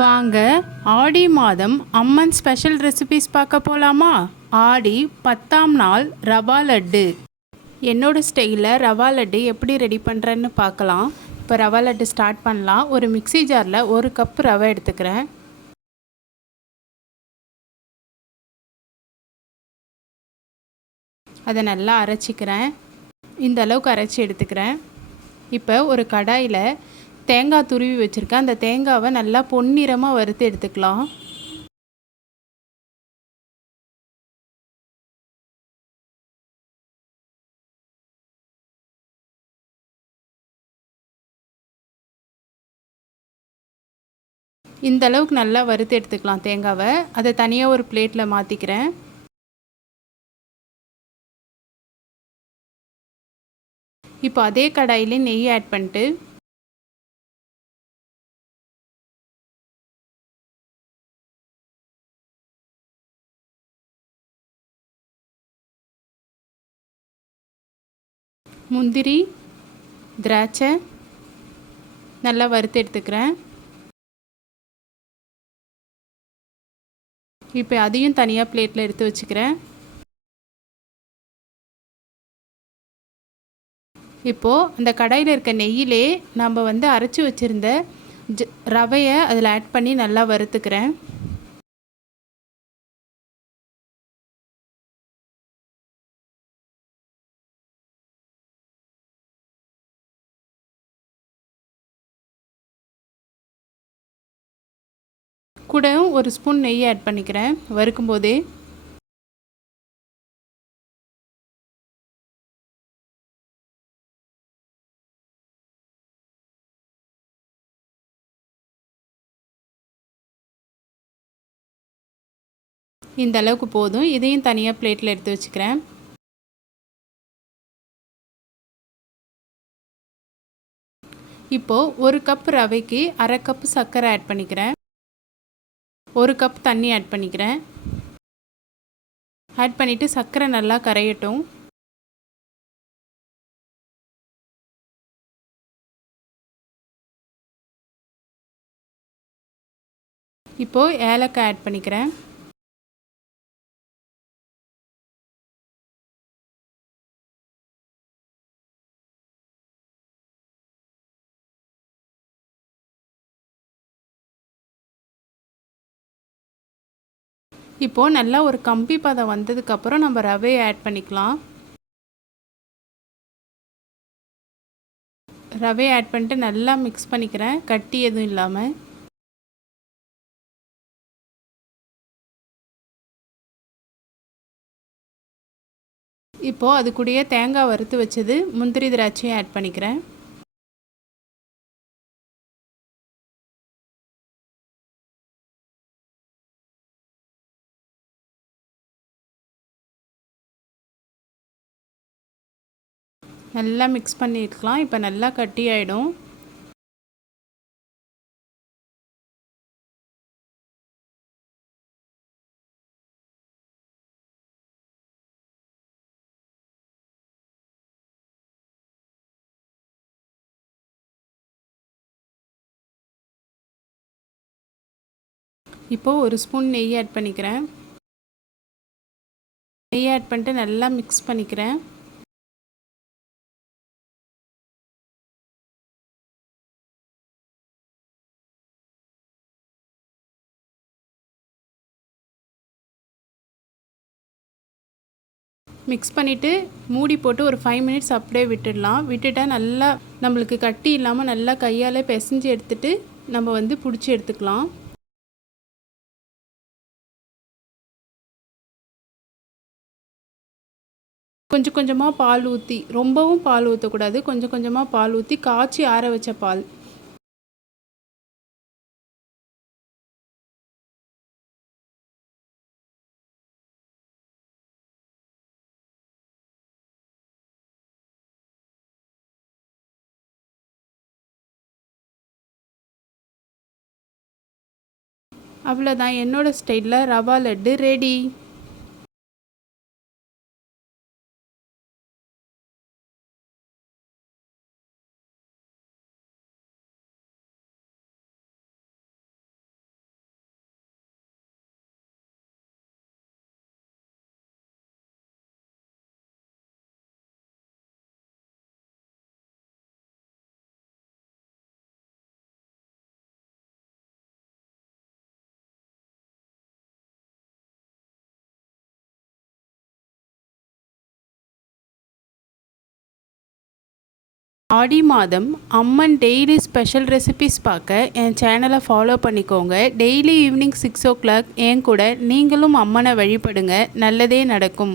வாங்க ஆடி மாதம் அம்மன் special recipes பார்க்க போகலாமா? ஆடி 10ஆம் நாள் ரவா லட்டு. என்னோட ஸ்டைலில் ரவா லட்டு எப்படி ரெடி பண்ணுறேன்னு பார்க்கலாம். இப்போ ரவா லட்டு ஸ்டார்ட் பண்ணலாம். ஒரு மிக்ஸி ஜாரில் 1 கப் ரவை எடுத்துக்கிறேன். அதை நல்லா அரைச்சிக்கிறேன். இந்த அளவுக்கு அரைச்சி எடுத்துக்கிறேன். இப்போ ஒரு கடாயில் தேங்காய் துருவி வச்சுருக்கேன். அந்த தேங்காவை நல்லா பொன்னிறமாக வறுத்து எடுத்துக்கலாம். இந்த அளவுக்கு நல்லா வறுத்து எடுத்துக்கலாம் தேங்காவை. அதை தனியாக ஒரு பிளேட்டில் மாற்றிக்கிறேன். இப்போ அதே கடாயிலே நெய் ஆட் பண்ணிட்டு முந்திரி, திராட்சை நல்லா வறுத்து எடுத்துக்கிறேன். இப்போ அதையும் தனியாக பிளேட்டில் எடுத்து வச்சுக்கிறேன். இப்போது அந்த கடாயில் இருக்க நெய்யிலே நம்ம அரைச்சி வச்சுருந்த ரவையை அதில் ஆட் பண்ணி நல்லா வறுத்துக்கிறேன். கூடவும் ஒரு ஸ்பூன் நெய் ஆட் பண்ணிக்கிறேன் வறுக்கும் போதே. இந்த அளவுக்கு போதும். இதையும் தனியாக பிளேட்டில் எடுத்து வச்சுக்கிறேன். இப்போது 1 கப் ரவைக்கு 1/2 கப் சர்க்கரை ஆட் பண்ணிக்கிறேன். 1 கப் தண்ணி ஆட் பண்ணிக்கிறேன். ஆட் பண்ணிவிட்டு சர்க்கரை நல்லா கரையட்டும். இப்போது ஏலக்காய் ஆட் பண்ணிக்கிறேன். இப்போது நல்லா ஒரு கம்பி பதம் வந்ததுக்கப்புறம் நம்ம ரவையை ஆட் பண்ணிக்கலாம். ரவையை ஆட் பண்ணிட்டு நல்லா மிக்ஸ் பண்ணிக்கிறேன், கட்டி எதுவும் இல்லாமல். இப்போது அது கூடயே தேங்காய் வறுத்து வச்சது முந்திரி திராட்சையும் ஆட் பண்ணிக்கிறேன். நல்லா மிக்ஸ் பண்ணிக்கலாம். இப்போ நல்லா கட்டி ஆகிடும். இப்போது ஒரு ஸ்பூன் நெய் ஆட் பண்ணிக்கிறேன். நெய் ஆட் பண்ணிட்டு நல்லா மிக்ஸ் பண்ணிக்கிறேன். மிக்ஸ் பண்ணிவிட்டு மூடி போட்டு ஒரு 5 மினிட்ஸ் அப்படியே விட்டுடலாம். விட்டுட்டா நல்லா நம்மளுக்கு கட்டி இல்லாமல் நல்லா கையால் பிசைஞ்சு எடுத்துகிட்டு நம்ம பிடிச்சி எடுத்துக்கலாம். கொஞ்சம் கொஞ்சமாக பால் ஊற்றி, ரொம்பவும் பால் ஊற்றக்கூடாது, கொஞ்சம் கொஞ்சமாக பால் ஊற்றி காய்ச்சி ஆற வச்ச பால். அவ்வளோதான், என்னோடய ஸ்டைலில் ரவா லட்டு ரெடி. ஆடி மாதம் அம்மன் டெய்லி ஸ்பெஷல் ரெசிபிஸ் பார்க்க என் சேனலை ஃபாலோ பண்ணிக்கோங்க. டெய்லி ஈவினிங் 6 o'clock என் கூட நீங்களும் அம்மனை வழிபடுங்க. நல்லதே நடக்கும்.